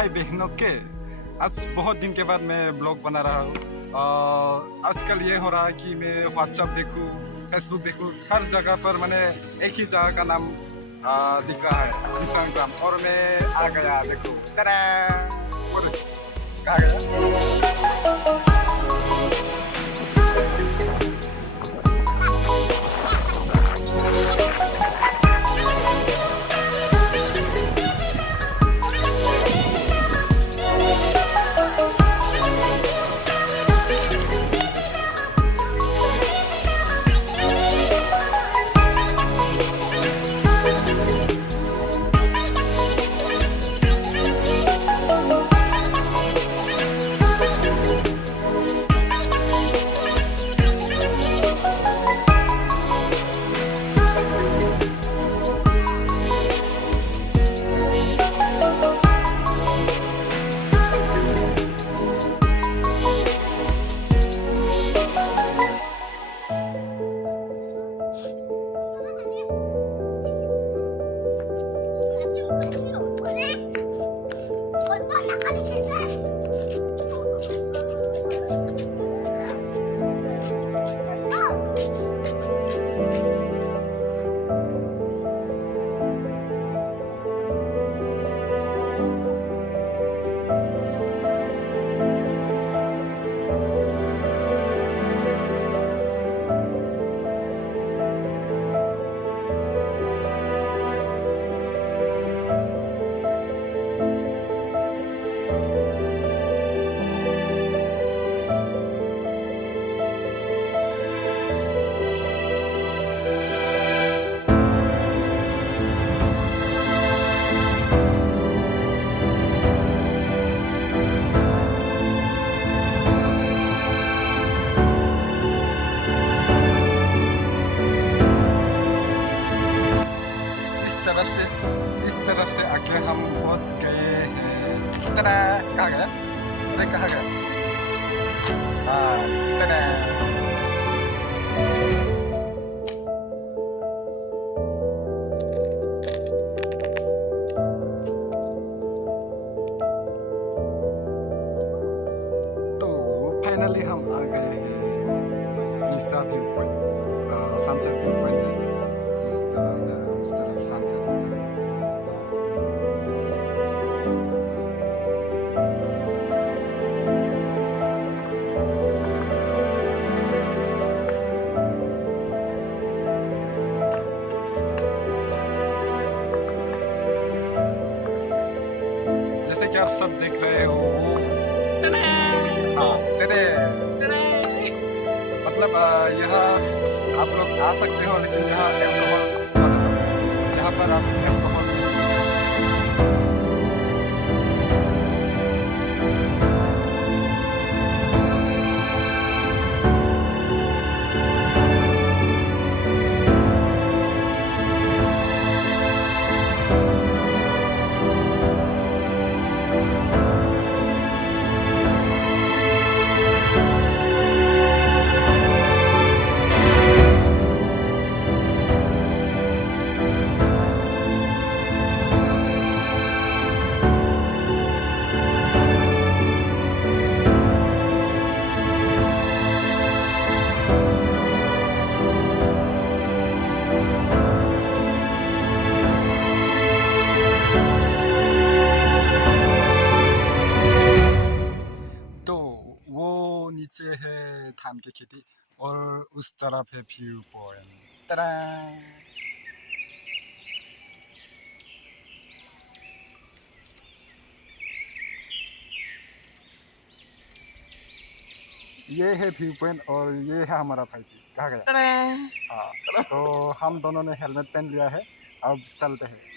भाई बहनों के आज बहुत दिन के बाद मैं ब्लॉग बना रहा हूँ। आजकल ये हो रहा है कि मैं व्हाट्सएप देखूँ, फेसबुक देखूँ, हर जगह पर मैंने एक ही जगह का नाम दिख रहा है, निशांग्राम, और मैं आ गया। देखो वो देखो कहाँ गया। इस तरफ से आके हम पहुंच गए हैं। तना कहाँ गया? अरे कहाँ गया? तना तो फाइनली हम आ गए हैं Nisha view point, sunset view point है। इस तरफ सनसेट होता है। जैसे कि आप सब देख रहे हो वो मतलब यहाँ आप लोग आ सकते हो, लेकिन यहाँ पर आप एल्कोहल नहीं पी सकते। नीचे है धान की खेती और उस तरफ है व्यू पॉइंट। तड़ा ये है व्यू पॉइंट और ये है हमारा भाई। कहाँ गया? हाँ चलो, तो हम दोनों ने हेलमेट पहन लिया है, अब चलते हैं।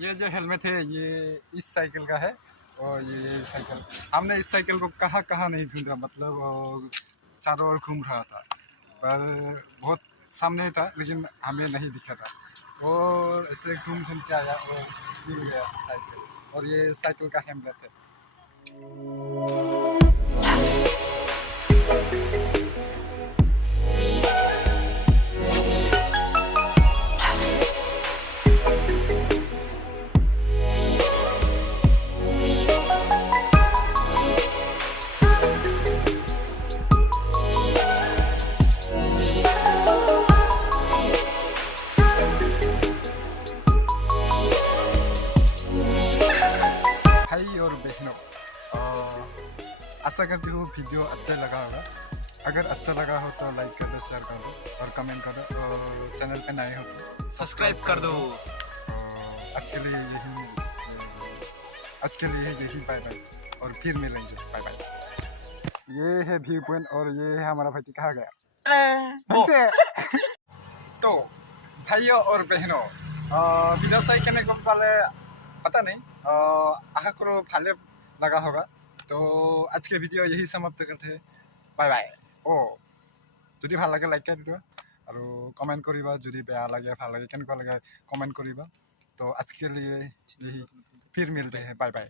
ये जो हेलमेट है ये इस साइकिल का है और ये साइकिल हमने इस साइकिल को कहाँ कहाँ नहीं ढूंढा मतलब चारों ओर घूम रहा था पर बहुत सामने था लेकिन हमें नहीं दिखा था और ऐसे घूम घूम के आया और मिल गया साइकिल और ये साइकिल का हेलमेट है। भाई और बहनों आशा करती हूँ वीडियो अच्छा लगा होगा। अगर अच्छा लगा हो तो लाइक कर दो, शेयर कर दो और कमेंट कर दो और चैनल पे नए हो तो सब्सक्राइब कर दो। आज के लिए यही बाय बाय और फिर मिलेंगे बाय बाय। ये है व्यू पॉइंट और ये है हमारा भाई कहाँ गया तो भाइयों और बहनों वीडियो सही करने को पहले पता नहीं आशा करो भाले लगा होगा तो आज के ভিডিঅ' यही समाप्त करते हैं बाय बाय। যদি ভাল লাগে লাইক কৰি দিবা আৰু কমেন্ট কৰিবা যদি বেয়া লাগে ভাল লাগে কেনেকুৱা লাগে কমেন্ট কৰিবা। तो आज के लिए यही फिर मिलते हैं बाय बाय।